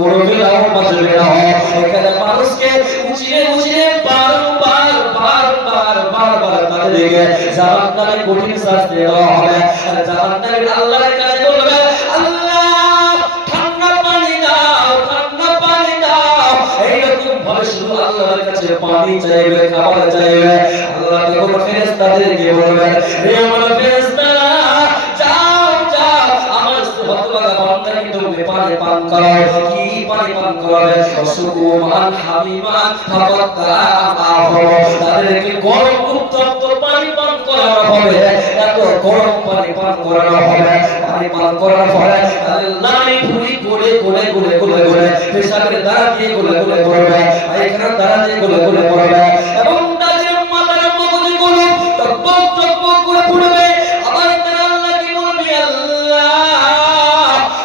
মুরব্বিরাও বাঁচবে না। এখানে মানুষকে উচিয়ে উচিয়ে বারবার তাদেরকে জাহান্নামে কঠিন শাস্তি দেওয়া হবে। আর জাহান্নামের আল্লাহর কাছে বলবে, আল্লাহ ঠান্ডা পানি দাও, ঠান্ডা পানি দাও। এইরকম ভাবে শুধু আল্লাহর কাছে পানি চাইবে, খাবার চাইবে। আল্লাহ তখন ফেরেশতাদেরকে বলবে, হে আমার ফেরেশতারা, যাও যাও আমার হতভাগা বান্দাকে তুমি পানি পান করাও। কি পানি পান করাবে? সুকুমান হামিমান ফাকাতাআহু। তাদেরকে গরম উত্তপ্ত পানি পান করানো হবে। এত গরম পানি পান করানো হবে। পানি পান করার পরে তাদের লাড়ি ভুঁড়ি গলে পেশাবের দ্বারা দিয়ে গলে পড়বে, পায়খানার দ্বারা দিয়ে গলে পড়বে এবং তাদের মাথার মগজগুলো টকবক করে পড়বে। আবার তারা আল্লাহকে বলবে, আল্লাহ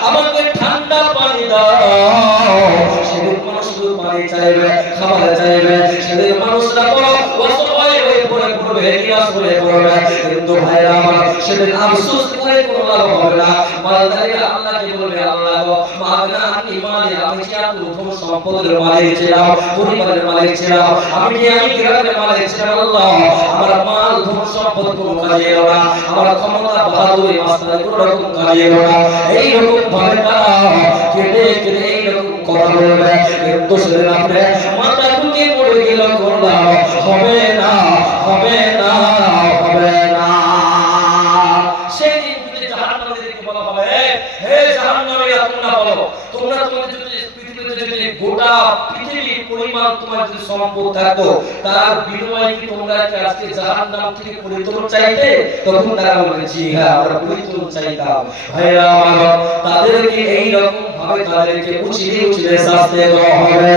আমাকে ঠান্ডা পানি দাও। সেদিন মানুষ শুধু পানি চাইবে, খাবার চাইবে। সেদিন মানুষরা বড় অসহায় হয়ে পড়বে, নিরাশ হয়ে পড়বে। কিন্তু ভাইরা আমার, সেদিন আফসোস করে কোনো লাভ হবে না। মালদারিরা আল্লাহকে বলবে, আল্লাহ গো মাগনা আনি মালি, আমি কি আর প্রথম সম্পদের মালিক ছিলাম, পরিবারের মালিক ছিলাম, আমি গ্রামের মালিক ছিলাম। আল্লাহ আমার মাল ধন সম্পদ কোনো কাজে এলো না, আমার ক্ষমতা বাহাদুরি মাস্তানি কোনো রকম কাজে এলো না। এইরকম ভাবে তারা কেঁদে এইরকম কথা বলবে। কিন্তু সেদিন আপনি মাথা ঢুকে পড়ে গেল, করলাম হবে না, হবে না, হবে না। সেদিন যদি জাহান্নামীদেরকে বলা হবে, হে জাহান্নামীরা, তোমরা বলো, তোমরা তোমাদের যদি পৃথিবীতে যদি গোটা পৃথিবীর পরিমাণ তোমার যদি সম্পদ থাকতো, তার বিনিময়ে কি তোমরা আজকে জাহান্নাম থেকে পরিত্রাণ চাইতে? তখন তারা বলবে, জি হ্যাঁ, আমরা পরিত্রাণ চাইতাম। ভাইরা আমার, তাদেরকে এই রকম ভাবে তাদেরকে উচিয়ে শাস্তি দেওয়া হবে।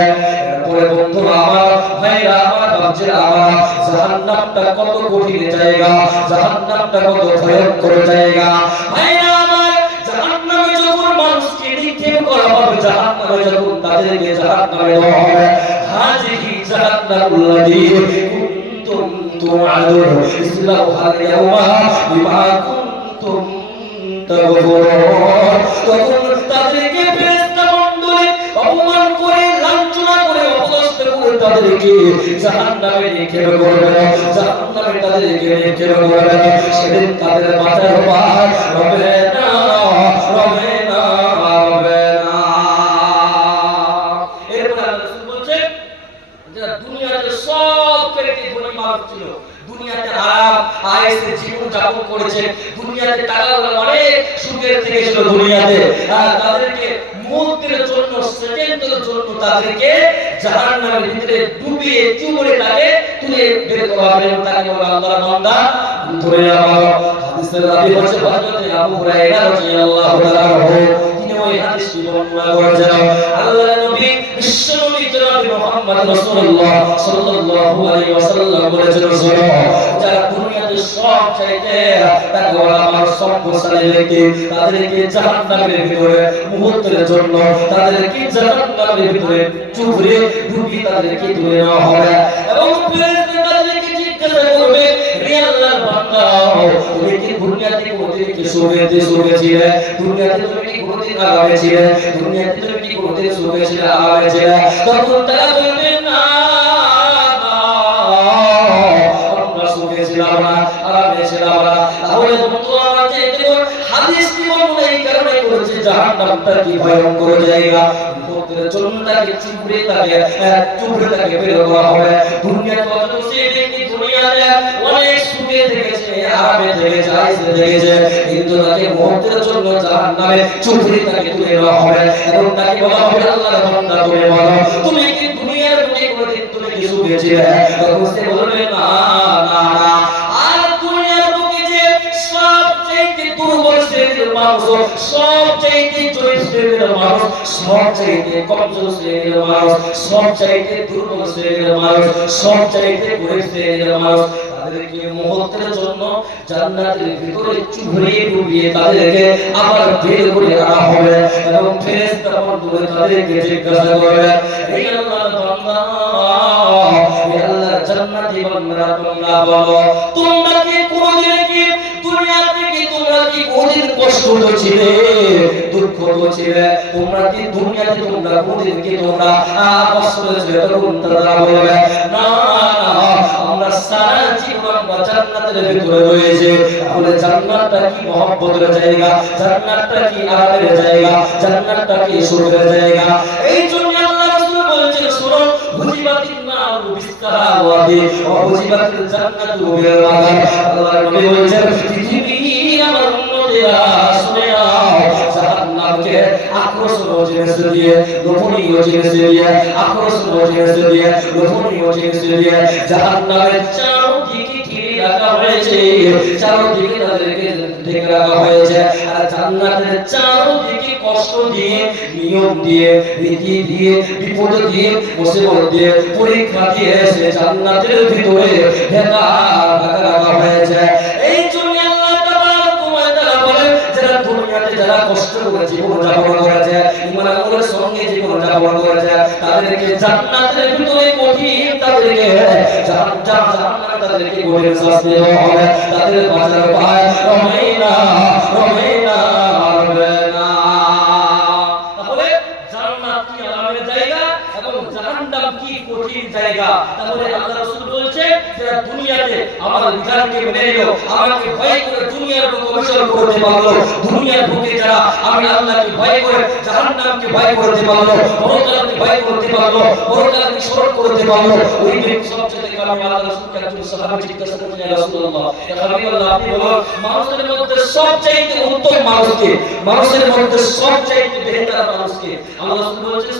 এরপরে বন্ধুরা আমার, ভাইরা আমার, বাচ্চারা আমার, জাহান্নামটা কত কঠিন জায়গা, জাহান্নামটা কত ভয়ঙ্কর জায়গা। ভাইরা আমার, জাহান্নামে যখন মানুষকে নিক্ষেপ করা হবে, জাহান্নামে যখন তাদেরকে জাহান্নামে দেওয়া হবে, হাজিহি জাহান্নামুল্লাযী কুনতুম তুআদুন ইসলাউহা ইয়াওমা বিমা কুনতুম তাগফুরুন। তখন তাদেরকে ফেরেশতা মণ্ডলী অপমান করে, লাঞ্ছনা করে, অপদস্থ করে তাদেরকে জাহান্নামে নিক্ষেপ করবে, জাহান্নামে তাদেরকে নিক্ষেপ করবে। সেদিন তাদের মাথার উপর রবে না, রবে না, রবে না। এরপর আল্লাহ রাসূল বলেন, যারা দুনিয়াতে সব থেকে ধনী মানুষ ছিল, দুনিয়াতে আরাম আয়েশে জীবন যাপন করেছে, দুনিয়াতে টাকাগুলো অনেক সুখের থেকে ছিল দুনিয়াতে, আর তাদেরকে মুহূর্তের জন্য, সেকেন্ডের জন্য তাদেরকে জাহান্নামের ভিতরে ডুবিয়ে চুবড়ে তাকে তুলে বের করা হবে। তাকে বলা আল্লাহর বান্দা ধরে নাও। হাদিসের রাবি হচ্ছে হযরত আবু হুরায়রা রাদিয়াল্লাহু তাআলা আনহু। তিনি ওই হাদিসটি বর্ণনা করেছেন। আল্লাহর নবী বিশ্বনবী জনাব মুহাম্মদ রাসূলুল্লাহ সাল্লাল্লাহু আলাইহি ওয়াসাল্লাম বলেছেন, যারা দুনিয়াতে সব চাইতে তাকওয়া আমার সম্পদশালী ব্যক্তি, তাদেরকে জাহান্নামের ভিতরে মুহূর্তের জন্য তাদেরকে জাহান্নামের ভিতরে চুবড়ে ডুবিয়ে তাদেরকে তুলে নেওয়া হবে এবং ফেরেশতা তাদেরকে জিজ্ঞাসা করবে, হে আল্লাহর বান্দা, তুমি কি দুনিয়াতে কোনদিন কি সুখে ছিলে? দুনিয়াতে তুমি কি কোনদিন আরামে ছিলে? দুনিয়াতে তুমি কি কোনদিন সুখে ছিলে, আরামে ছিলে? তখন তারা বলবে, না, আমরা সুখে ছিলাম না, আরামে ছিলাম না। তাহলে বন্ধু আমার, হাদিসটি বর্ণনা এই কারণে করেছে, জাহান্নামটা কি ভয়ঙ্কর জায়গা। মুহূর্তের জন্য তাকে চুবড়ে তাকে বের করা হবে। দুনিয়াতে কত সে ব্যক্তি দুনিয়াতে অনেক সুখে থেকেছে, আরামে থেকেছে, আয়েশে থেকেছে, কিন্তু তাকে মুহূর্তের জন্য জাহান্নামে চুবড়ে তাকে তুলে নেওয়া হবে এবং তাকে বলা হবে, আল্লাহর বান্দা, তুমি বলো, তুমি কি দুনিয়ার বুকে কোনদিন তুমি কি সুখে ছিলে? তখন সে বলবে, না, না, না। আর দুনিয়ার বুকে যে সবচেয়ে দুর্বল শ্রেণীর মানুষ, সবচেয়ে জয়ী শ্রেণীর মানুষ, সবচেয়ে কমজোর শ্রেণীর মানুষ, সবচেয়ে দুর্বল শ্রেণীর মানুষ, সবচেয়ে গরিব শ্রেণীর মানুষ, তাদেরকে মুহূর্তের জন্য জান্নাতের ভিতরে চুবড়ে ডুবিয়ে তাদেরকে আবার বের করে আনা হবে এবং ফেরেশতা মণ্ডলী তাদেরকে জিজ্ঞাসা করবে, হে আল্লাহর বান্দা, হে আল্লাহর জান্নাতি বান্দারা, তোমরা বলো, তোমরা কি কোনদিন কি দুনিয়া থেকে তোমরা কি কোনদিন কষ্ট হয়েছিলে, দুঃখ হয়েছিলে, তোমরা কি দুনিয়াতে তোমরা কোনদিন কি তোমরা কষ্ট হয়েছিল? তখন তারা বলবে না, আমরা সারা জীবন আমরা জান্নাতের ভিতরে রয়েছে। তাহলে জান্নাতটা কি মহব্বতের জায়গা, জান্নাতটা কি আরামের জায়গা, জান্নাতটা কি সুখের জায়গা। এই জন্য আল্লাহ রাসূল বলেছেন, শুনো, হুজিবাতিন নারু বিসসাওয়াদি ওয়া হুজিবাতিল জান্নাতু বিল মাকার। আল্লাহর নবী বলেছেন, পৃথিবীর আমার উম্মতেরা শুনে নাও, জাহান্নামকে আকর্ষণীয় জিনিস দিয়ে, লোভনীয় জিনিস দিয়ে, আকর্ষণীয় জিনিস দিয়ে, লোভনীয় জিনিস দিয়ে জাহান্নামের চারদিকে ঘিরে রাখা হয়েছে, চারদিকে তাদেরকে ঢেকে রাখা হয়েছে। আর জান্নাতের চারদিকে কষ্ট দিয়ে, নিয়ম দিয়ে, রীতি দিয়ে, বিপদ দিয়ে, মুসিবত দিয়ে, পরীক্ষা দিয়ে সে জান্নাতের ভিতরে ঢেকা রাখা হয়েছে। এই জন্য আল্লাহ তাআলা বলেন, যারা দুনিয়াতে যারা কষ্ট করে জীবন যাপন করেছে, ঈমান আমলের সঙ্গে জীবন যাপন করেছে, তাদেরকে জান্নাতের ভিতরে কঠিন, তাদেরকে জাহান্নামে তাদেরকে কঠিন শাস্তি দেওয়া হবে। তাদের বাঁচার উপায় হবে না, হবে না, হবে না। তাহলে জান্নাত কি আরামের জায়গা এবং জাহান্নাম কি কঠিন জায়গা। তাহলে আল্লাহ রাসূল বলছে, যারা দুনিয়াতে আমার বিধানকে মেনে নিল, আমাকে ভয় করে দুনিয়ার বুকে অনুসরণ করতে পারলো, দুনিয়ার বুকে যারা আমি আল্লাহকে ভয় করে জাহান্নামকে ভয় করতে পারলো, পরকালকে ভয় করতে পারলো, পরকালকে স্মরণ করতে পারলো, ওই ব্যক্তি সবচেয়ে কামিয়াব। আল্লাহ রাসূলকে একজন সাহাবী জিজ্ঞাসা করলেন, ইয়া রাসূলুল্লাহ, ইয়া হাবিবাল্লাহ, আপনি বলুন মানুষের মধ্যে সবচেয়ে উত্তম মানুষকে, মানুষের মধ্যে সবচেয়ে বেহতর মানুষকে? আল্লাহ রাসূল বলেছেন,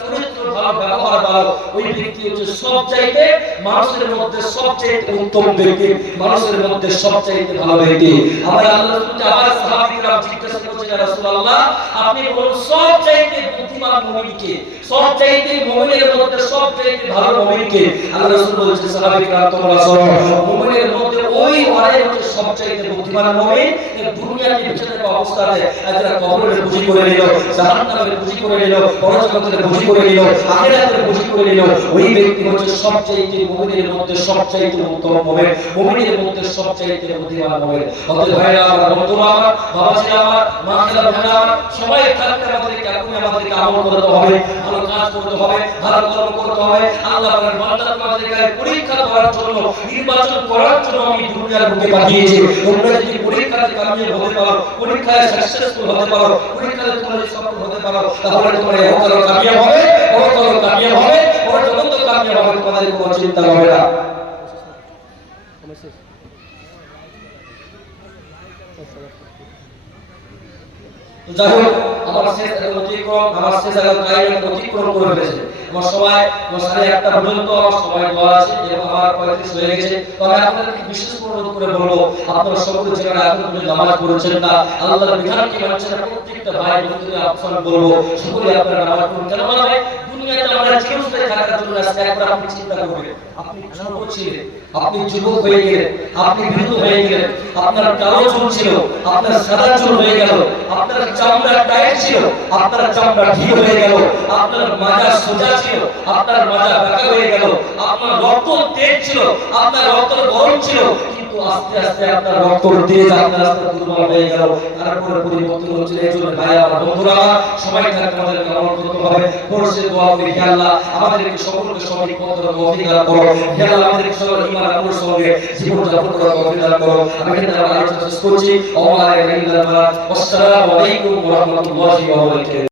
চরিত্র ভালো, ব্যবহার ভালো, ওই ব্যক্তি হচ্ছে সবচেয়ে মানুষের মধ্যে সবচেয়ে উত্তম ব্যক্তি, মানুষের মধ্যে সবচেয়ে ভালো ব্যক্তি। আবার আল্লাহ রাসূলকে আবার সাহাবীরা জিজ্ঞাসা করছেন, ইয়া রাসূলুল্লাহ, আপনি বলুন সবচেয়ে বুদ্ধিমান মুমিনকে, সবচেয়ে মুমিনের মধ্যে সবচেয়ে ভালো মুমিনকে? আল্লাহ রাসূল বলেছেন, সাহাবীরা তোমরা শোনো, মুমিনের মধ্যে ওই ওরাই হচ্ছে সবচেয়ে বুদ্ধিমান মুমিন। দুনিয়াতে বেঁচে থাকা অবস্থায় যারা কবরের পুঁজি করে নিল, জাহান্নামের পুঁজি করে নিল, পরজগতের পুঁজি করে নিল, আখিরাতের পুঁজি করে নিল, ওই ব্যক্তি হচ্ছে সবচেয়ে মুমিনের মধ্যে সবচেয়ে উত্তম মুমিন, মুমিনের মধ্যে সবচেয়ে বুদ্ধিমান মুমিন। অতএব ভাইরা আমার, বন্ধুরা আমার, বাবাজিরা আমার, মায়েরা বোনেরা আমার, সবাই থাকতে আমাদেরকে আমল করতে হবে, ভালো কাজ করতে হবে, ভালো কর্ম করতে হবে। আল্লাহ পাকের বান্দাকে আমাদেরকে পরীক্ষা করার জন্য, নির্বাচন করার জন্য আমি দুনিয়ার বুকে পাঠিয়েছি। তোমরা যদি পরীক্ষাতে কামিয়াব হতে পারো, পরীক্ষায় সাকসেসফুল হতে পারো, পরীক্ষাতে তোমরা যদি সফল হতে পারো, তাহলে তোমরা ইহকালে কামিয়াব হবে, পরকালে কামিয়াব হবে, পরজগতে কামিয়াব হবে, তোমাদের কোনো চিন্তা হবে না। যাই হোক, আমার শেষ অতিক্রম, আমার শেষ টাইম অতিক্রম করে ফেলেছে। আমার সময় 1:30 পর্যন্ত আমার সময় দেওয়া আছে, যেহেতু আমার 35 হয়ে গেছে। তবে আপনাদেরকে বিশেষ অনুরোধ করে বলবো, আপনারা সকলে যারা এখন পর্যন্ত নামাজ পড়ছেন না, আল্লাহর বিধানকে মানছেন না, প্রত্যেকটা ভাই বন্ধুদের আহ্বান করবো, সকলে আপনারা নামাজ পড়ুন। কেন ভাই, দুনিয়াতে আমরা চিরস্থায়ী থাকার জন্য আজকে একবার আপনি চিন্তা করবেন, আপনি ছোট ছিলেন, আপনি যুবক হয়ে গেলেন, আপনি বৃদ্ধ হয়ে গেলেন, আপনার কালো চুল ছিল, আপনার সাদা চুল হয়ে গেল, আপনার চামড়া টাইট ছিল, আপনার চামড়া ঢিল হয়ে গেল, আপনার মাজা সোজা ছিল, আপনার মাজা বাঁকা হয়ে গেল, আপনার রক্ত তেজ ছিল, আপনার রক্ত গরম ছিল, কিন্তু আস্তে আস্তে আপনার রক্ত তেজ আপনার আস্তে দুর্বল হয়ে গেল, তারপরে পরিবর্তন হচ্ছে। এই জন্য ভাই আমার, বন্ধুরা আমার, সবাই থাকতে আমাদের আমল করতে হবে। পড়ছে দোয়া করি, হে আল্লাহ আমাদেরকে সকলকে সঠিক পথে তৌফিক দান করো, হে আল্লাহ আমাদেরকে সকল ঈমান আমলের সঙ্গে জীবন যাপন করার তৌফিক দান করো। আমি এখানে আলোচনা শেষ করছি। আসসালামু আলাইকুম ওয়া রাহমাতুল্লাহি ওয়া বারাকাতুহু।